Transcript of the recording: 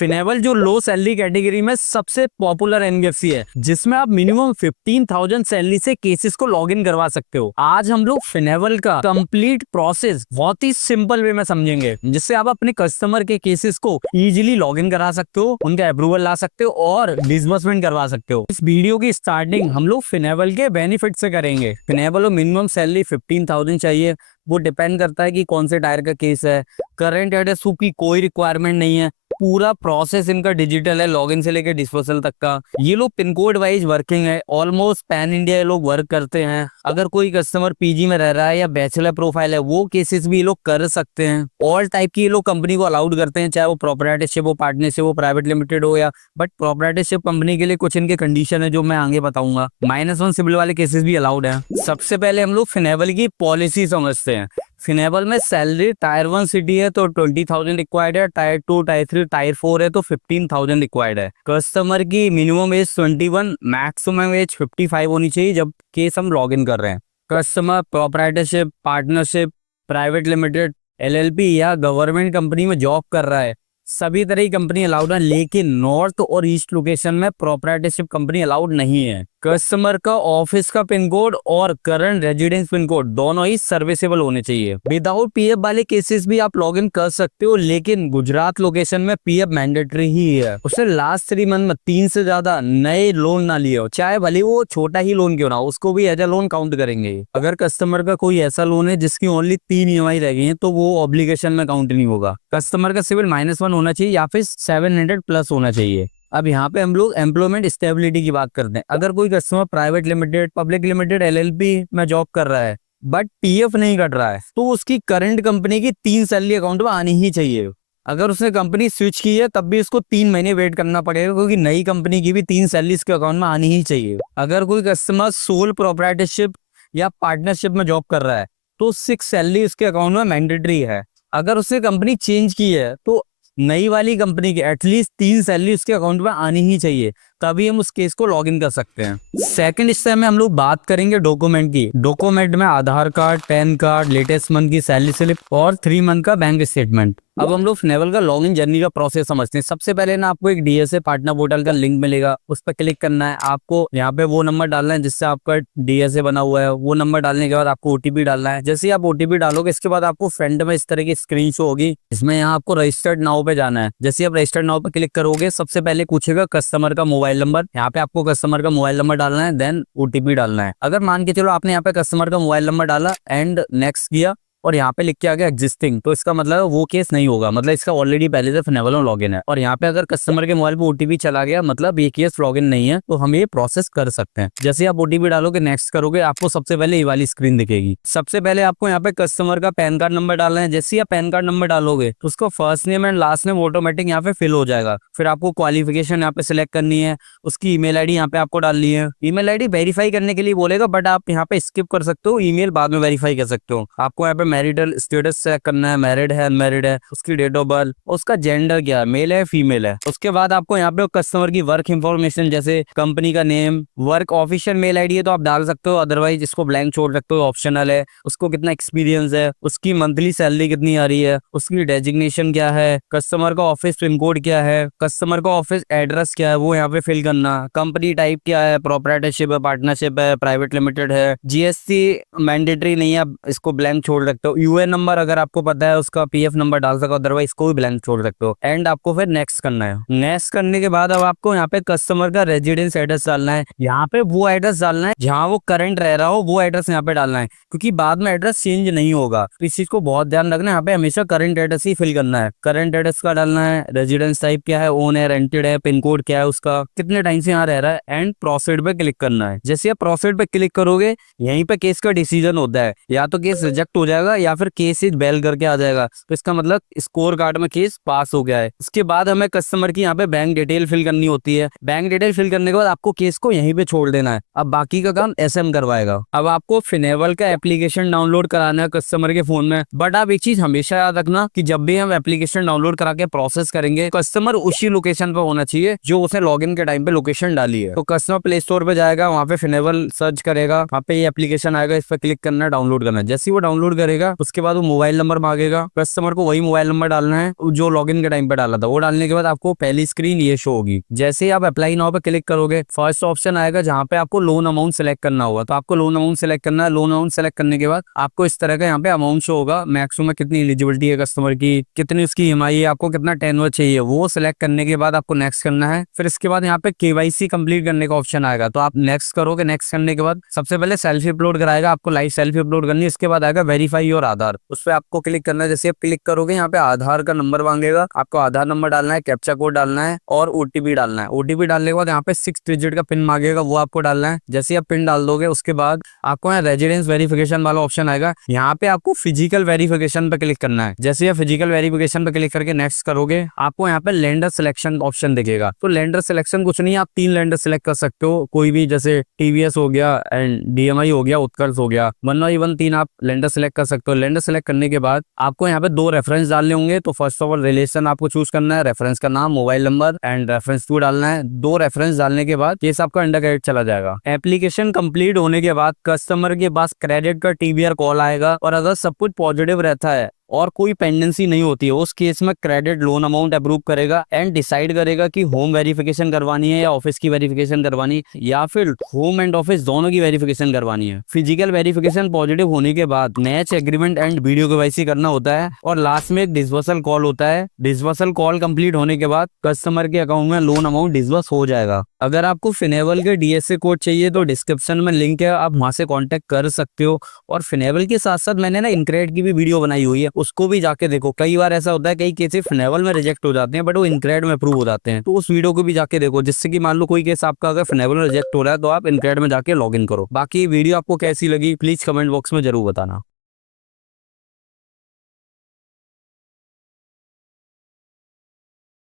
फिनेबल जो लो salary category में सबसे पॉपुलर एनबीएफसी है, जिसमें आप मिनिमम 15,000 सैलरी से केसेस को लॉग इन करवा सकते हो। आज हम लोग फिनेबल का कंप्लीट प्रोसेस बहुत ही सिंपल वे में समझेंगे, जिससे आप अपने कस्टमर के केसेस को इजीली लॉग इन करा सकते हो, उनका अप्रूवल ला सकते हो और डिसबर्समेंट करवा सकते हो। इस वीडियो की स्टार्टिंग हम लोग फिनेबल के बेनिफिट से करेंगे। फिनेबल में मिनिमम सैलरी 15,000 चाहिए। वो डिपेंड करता है कि कौन से टायर का केस है। करंट एड्रेस की कोई रिक्वायरमेंट नहीं है। पूरा प्रोसेस इनका डिजिटल है, लॉगिन से लेकर डिस्पोजल तक का। ये लोग पिन कोड वाइज वर्किंग है, ऑलमोस्ट पैन इंडिया ये लोग वर्क करते हैं। अगर कोई कस्टमर पीजी में रह रहा है या बैचलर प्रोफाइल है, वो केसेस भी ये लोग कर सकते हैं। ऑल टाइप की ये लोग कंपनी को अलाउड करते हैं, चाहे वो प्रोप्राइटरशिप हो, पार्टनरशिप हो, प्राइवेट लिमिटेड हो या बट प्रोप्राइटरशिप कंपनी के लिए कुछ इनके कंडीशन है जो मैं आगे बताऊंगा। -1 सिविल वाले केसेस भी अलाउड है। सबसे पहले हम लोग फिनेबल की पॉलिसी समझते हैं। फिनेबल में सैलरी टायर 1 सिटी है तो 20,000 रिक्वायर्ड है, टायर 2, टायर 3, टायर 4 है तो 15,000 रिक्वायर्ड है। कस्टमर की मिनिमम एज 21, मैक्सिमम एज 55 होनी चाहिए जब केस हम लॉग इन कर रहे हैं। Customer proprietorship, partnership, private limited, LLP या गवर्नमेंट कंपनी में जॉब कर रहा है, सभी तरह की कंपनी अलाउड है। लेकिन नॉर्थ और ईस्ट लोकेशन में प्रोप्राइटरशिप कंपनी अलाउड नहीं है। कस्टमर का ऑफिस का पिन कोड और करंट रेजिडेंस पिन कोड दोनों ही सर्विसेबल होने चाहिए। विदाउट पीएफ वाले केसेस भी आप लॉग इन कर सकते हो, लेकिन गुजरात लोकेशन में पीएफ मैंडेटरी ही है। उससे लास्ट 3 मंथ में 3 से ज्यादा नए लोन ना लिए हो, चाहे भले वो छोटा ही लोन क्यों ना हो, उसको भी एज अ लोन काउंट करेंगे। अगर कस्टमर का कोई ऐसा लोन है जिसकी ओनली 3 ईएमआई रह गई है तो वो ऑब्लिगेशन में काउंट नहीं होगा। कस्टमर का सिविल -1 होना चाहिए या फिर 700 प्लस होना चाहिए। अब यहाँ पे हम लोग एम्प्लॉयमेंट स्टेबिलिटी की बात करते हैं। अगर कोई customer private limited, public limited, LLP में जॉब कर रहा है बट पीएफ नहीं कट रहा है, तो उसकी करंट कंपनी की 3 सैलरी अकाउंट में आनी ही चाहिए। अगर उसने कंपनी स्विच की है तब भी उसको 3 महीने वेट करना पड़ेगा, क्योंकि नई कंपनी की भी 3 सैलरी इसके अकाउंट में आनी ही चाहिए। अगर कोई कस्टमर सोल प्रोप्राइटरशिप या पार्टनरशिप में जॉब कर रहा है तो 6 सैलरी उसके अकाउंट में मैंडेटरी है। अगर उसने कंपनी चेंज की है तो नई वाली कंपनी की एटलीस्ट 3 सैलरी उसके अकाउंट में आनी ही चाहिए, तभी हम उस केस को लॉग इन कर सकते हैं। सेकंड स्टेप में हम लोग बात करेंगे डॉक्यूमेंट की। डॉक्यूमेंट में Aadhaar card, PAN card, latest month की सैलरी स्लिप और 3 मंथ का बैंक स्टेटमेंट। अब हम लोग फिनेबल का लॉगिन जर्नी का प्रोसेस समझते हैं। सबसे पहले ना आपको एक डीएसए पार्टनर पोर्टल का लिंक मिलेगा, उस पर क्लिक करना है। आपको यहाँ पे वो नंबर डालना है जिससे आपका डीएसए बना हुआ है। वो नंबर डालने के बाद आपको ओटीपी डालना है। जैसे ही आप ओटीपी डालोगे इसके बाद आपको फ्रंट में इस तरह की स्क्रीन शो होगी, इसमें यहाँ आपको रजिस्टर्ड नाउ पे जाना है। जैसे आप रजिस्टर्ड नाउ पे क्लिक करोगे सबसे पहले पूछेगा कस्टमर का मोबाइल नंबर। यहाँ पे आपको कस्टमर का मोबाइल नंबर डालना है, देन ओटीपी डालना है। अगर मान के चलो आपने यहाँ पे कस्टमर का मोबाइल नंबर डाला एंड नेक्स्ट किया और यहाँ पे लिख के आ गया एग्जिस्टिंग, तो इसका मतलब वो केस नहीं होगा, मतलब इसका ऑलरेडी पहले से फिनेबल में लॉगिन है। और यहाँ पे अगर कस्टमर के मोबाइल पे ओटीपी चला गया मतलब ये केस लॉगिन नहीं है, तो हम ये प्रोसेस कर सकते हैं। जैसे आप ओटीपी डालोगे, नेक्स्ट करोगे, आपको सबसे पहले ये वाली स्क्रीन दिखेगी। सबसे पहले आपको यहाँ पे कस्टमर का पैन कार्ड नंबर डालना है। जैसे ही आप पैन कार्ड नंबर डालोगे तो उसका first name and last name automatic यहाँ पे फिल हो जाएगा। फिर आपको क्वालिफिकेशन यहाँ पे सिलेक्ट करनी है, उसकी ईमेल आईडी यहाँ पे आपको डालनी है। ईमेल आईडी वेरीफाई करने के लिए बोलेगा, बट आप यहाँ पे स्किप कर सकते हो, ईमेल बाद में वेरीफाई कर सकते हो। आपको यहाँ पे मैरिटल स्टेटस चेक करना है, मैरिड है, अनमैरिड है, उसकी डेट ऑफ बर्थ, उसका जेंडर क्या है, मेल है, फीमेल है। उसके बाद आपको यहाँ पे कस्टमर की वर्क इंफॉर्मेशन जैसे कंपनी का name, work official mail ID है तो आप डाल सकते हो, अदरवाइज इसको ब्लैंक छोड़ सकते हो, ऑप्शनल है। उसको कितना एक्सपीरियंस है, उसकी मंथली सैलरी कितनी आ रही है, उसकी डेजिग्नेशन क्या है, कस्टमर का ऑफिस पिन कोड क्या है, कस्टमर का ऑफिस एड्रेस क्या है वो यहाँ पे फिल करना, कंपनी टाइप क्या है, प्रोप्राइटरशिप है, पार्टनरशिप है, प्राइवेट लिमिटेड है, जीएसटी मैंडेटरी नहीं है, आप इसको ब्लैंक छोड़ सकते हो। यूएन नंबर अगर आपको पता है उसका पीएफ नंबर डाल सकते हो, अदरवाइज कोई ब्लैंक छोड़ सकते हो। एंड आपको फिर नेक्स्ट करना है। नेक्स्ट करने के बाद अब आपको यहाँ पे कस्टमर का रेजिडेंस एड्रेस डालना है। यहाँ पे वो एड्रेस डालना है जहाँ वो करंट रह रहा हो, वो एड्रेस यहाँ पे डालना है, क्योंकि बाद में एड्रेस चेंज नहीं होगा। तो इस चीज को बहुत ध्यान रखना है, यहाँ पे हमेशा करंट एड्रेस ही फिल करना है। करंट एड्रेस का डालना है, रेजिडेंस टाइप क्या है, ओन है, रेंटेड है, पिन कोड क्या है उसका, कितने टाइम से यहाँ रह रहा है, एंड प्रोसीड पे क्लिक करना है। जैसे आप प्रोसीड पे क्लिक करोगे यहीं पे केस का डिसीजन होता है, या तो केस रिजेक्ट हो जाएगा या फिर केस इज बेल करके आ जाएगा, तो इसका मतलब स्कोर कार्ड में केस पास हो गया है। इसके बाद हमें कस्टमर की यहाँ पे बैंक डिटेल फिल करनी होती है। बैंक डिटेल फिल करने के बाद आपको केस को यहीं पे छोड़ देना है। अब बाकी का काम एसएम करवाएगा। अब आपको फिनेबल का एप्लीकेशन डाउनलोड कराना है कस्टमर के फोन में, बट आप एक चीज हमेशा याद रखना कि जब भी हम एप्लीकेशन डाउनलोड करा के प्रोसेस करेंगे, कस्टमर उसी लोकेशन पे होना चाहिए जो उसने लॉगिन के टाइम पे लोकेशन डाली है। तो कस्टमर प्ले स्टोर पे जाएगा, वहाँ पे फिनेबल सर्च करेगा, वहाँ पे ये एप्लीकेशन आएगा, इस पर क्लिक करना है, डाउनलोड करना है। जैसे ही वो डाउनलोड करेगा मांगेगा, उसके बाद वो मोबाइल नंबर मांगेगा। कस्टमर को वही मोबाइल नंबर डालना है जो लॉगिन के टाइम पे डाला था। वो डालने के बाद आपको पहली स्क्रीन ये शो होगी। जैसे ही आप अप्लाई नाउ पे क्लिक करोगे, फर्स्ट ऑप्शन आएगा जहाँ पे आपको लोन अमाउंट सेलेक्ट करना होगा। तो आपको लोन अमाउंट सेलेक्ट करना है। लोन अमाउंट सेलेक्ट करने के बाद आपको इस तरह का यहाँ पे अमाउंट शो होगा, मैक्सिमम कितनी एलिजिबिलिटी है कस्टमर की, कितनी उसकी ईएमआई है, आपको कितना टेन्योर चाहिए, वो सिलेक्ट करने के बाद आपको नेक्स्ट करना है। फिर इसके बाद यहाँ पे केवाईसी कंप्लीट करने का ऑप्शन आएगा, तो आप नेक्स्ट करोगे। नेक्स्ट करने के बाद सबसे पहले सेल्फी अपलोड कराएगा, आपको लाइव सेल्फी अपलोड करनी है। इसके बाद आएगा वेरीफाई योर आधार, उस पर आपको क्लिक करना है। जैसे आप क्लिक करोगे यहाँ पे आधार का नंबर मांगेगा, आपको आधार नंबर डालना है, कैप्चा कोड डालना है और ओटीपी डालना है। ओटीपी डालने के बाद यहाँ पे 6 डिजिट का पिन मांगेगा, वो आपको डालना है। जैसे आप पिन डाल दोगे उसके बाद आपको यहाँ रेजिडेंस वेरिफिकेशन वाला ऑप्शन आएगा, यहाँ पे आपको फिजिकल वेरिफिकेशन पे क्लिक करना है। जैसे आप फिजिकल वेरिफिकेशन पे क्लिक करके नेक्स्ट करोगे, आपको यहाँ पे लेंडर सिलेक्शन ऑप्शन दिखेगा। तो लेंडर सिलेक्शन कुछ नहीं है, आप 3 लेंडर सिलेक्ट कर सकते हो, कोई भी, जैसे टीवीएस हो गया एंड डीएमआई हो गया, उत्कर्ष हो गया, 1/1 3 आप लेंडर सिलेक्ट कर सकते हो। लेंडर सिलेक्ट करने के बाद आपको यहाँ पे 2 रेफरेंस डालने होंगे। तो फर्स्ट ऑफ ऑल रिलेशन आपको चूज करना है, रेफरेंस का नाम, mobile number and reference two डालना है। 2 रेफरेंस डालने के बाद केस आपका अंडर क्रेडिट चला जाएगा। एप्लीकेशन कंप्लीट होने के बाद कस्टमर के पास क्रेडिट का टीबीआर कॉल आएगा, और अगर सब कुछ पॉजिटिव रहता है और कोई पेंडेंसी नहीं होती है, उस केस में क्रेडिट लोन अमाउंट अप्रूव करेगा एंड डिसाइड करेगा कि होम वेरिफिकेशन करवानी है या ऑफिस की वेरिफिकेशन करवानी है, या फिर होम एंड ऑफिस दोनों की वेरिफिकेशन करवानी है। फिजिकल वेरिफिकेशन पॉजिटिव होने के बाद match agreement and video KYC करना होता है, और लास्ट में एक डिसबर्सल कॉल होता है। डिसबर्सल कॉल कंप्लीट होने के बाद कस्टमर के अकाउंट में लोन अमाउंट डिसबर्स हो जाएगा। अगर आपको फिनेबल के डीएसए कोड चाहिए तो डिस्क्रिप्शन में लिंक है, आप वहां से कांटेक्ट कर सकते हो। और फिनेबल के साथ साथ मैंने ना इनक्रेड की भी वीडियो बनाई हुई है, उसको भी जाके देखो। कई बार ऐसा होता है कई केसेस फिनेबल में रिजेक्ट हो जाते हैं बट वो इनक्रेड में अप्रूव हो जाते हैं, तो उस वीडियो को भी जाके देखो, जिससे कि मान लो कोई केस आपका अगर फिनेबल में रिजेक्ट हो रहा है तो आप इनक्रेड में जाके लॉग इन करो। बाकी वीडियो आपको कैसी लगी प्लीज कमेंट बॉक्स में जरूर बताना।